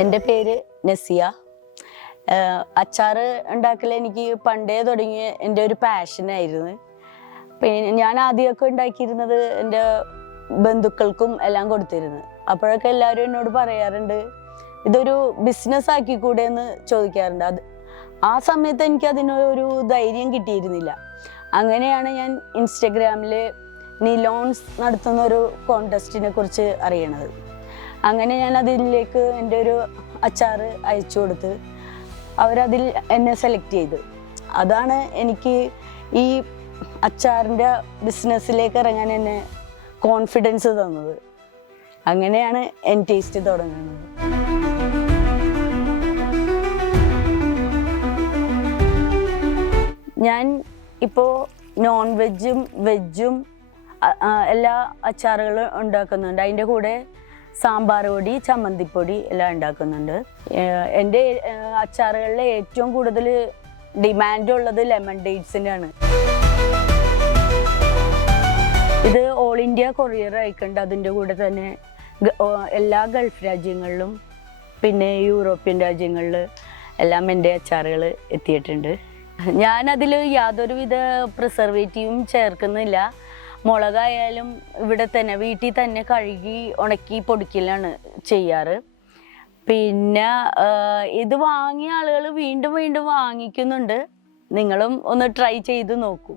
എൻ്റെ പേര് നസിയ. അച്ചാർ ഉണ്ടാക്കൽ എനിക്ക് പണ്ടേ തുടങ്ങിയ എൻ്റെ ഒരു പാഷനായിരുന്നു. പിന്നെ ഞാൻ ആദ്യമൊക്കെ ഉണ്ടാക്കിയിരുന്നത് എൻ്റെ ബന്ധുക്കൾക്കും എല്ലാം കൊടുത്തിരുന്നു. അപ്പോഴൊക്കെ എല്ലാവരും എന്നോട് പറയാറുണ്ട്, ഇതൊരു ബിസിനസ് ആക്കിക്കൂടെ എന്ന് ചോദിക്കാറുണ്ട്. ആ സമയത്ത് എനിക്ക് അതിനൊരു ധൈര്യം കിട്ടിയിരുന്നില്ല. അങ്ങനെയാണ് ഞാൻ ഇൻസ്റ്റഗ്രാമിൽ നിലോൺസ് നടത്തുന്ന ഒരു കോൺടെസ്റ്റിനെ കുറിച്ച് അറിയണത്. അങ്ങനെ ഞാൻ അതിലേക്ക് എൻ്റെ ഒരു അച്ചാർ അയച്ചു കൊടുത്ത് അവരതിൽ എന്നെ സെലക്ട് ചെയ്തു. അതാണ് എനിക്ക് ഈ അച്ചാറിൻ്റെ ബിസിനസ്സിലേക്ക് ഇറങ്ങാൻ എന്നെ കോൺഫിഡൻസ് തന്നത്. അങ്ങനെയാണ് എൻടേസ്റ്റ് തുടങ്ങുന്നത്. ഞാൻ ഇപ്പോൾ നോൺ വെജും വെജും എല്ലാ അച്ചാറുകളും ഉണ്ടാക്കുന്നുണ്ട്. അതിൻ്റെ കൂടെ സാമ്പാർ പൊടി, ചമ്മന്തിപ്പൊടി എല്ലാം ഉണ്ടാക്കുന്നുണ്ട്. എൻ്റെ അച്ചാറുകളിൽ ഏറ്റവും കൂടുതൽ ഡിമാൻഡ് ഉള്ളത് ലെമൺ ഡേറ്റ്സിൻ്റെ ആണ്. ഇത് ഓൾ ഇന്ത്യ കൊറിയർ അയക്കുന്നുണ്ട്. അതിൻ്റെ കൂടെ തന്നെ എല്ലാ ഗൾഫ് രാജ്യങ്ങളിലും പിന്നെ യൂറോപ്യൻ രാജ്യങ്ങളിൽ എല്ലാം എൻ്റെ അച്ചാറുകൾ എത്തിയിട്ടുണ്ട്. ഞാനതിൽ യാതൊരുവിധ പ്രിസർവേറ്റീവും ചേർക്കുന്നില്ല. മുളകായാലും ഇവിടെ തന്നെ വീട്ടിൽ തന്നെ കഴുകി ഉണക്കി പൊടിക്കലാണ് ചെയ്യാറ്. പിന്നെ ഇത് വാങ്ങിയ ആളുകൾ വീണ്ടും വീണ്ടും വാങ്ങിക്കുന്നുണ്ട്. നിങ്ങളും ഒന്ന് ട്രൈ ചെയ്ത് നോക്കൂ.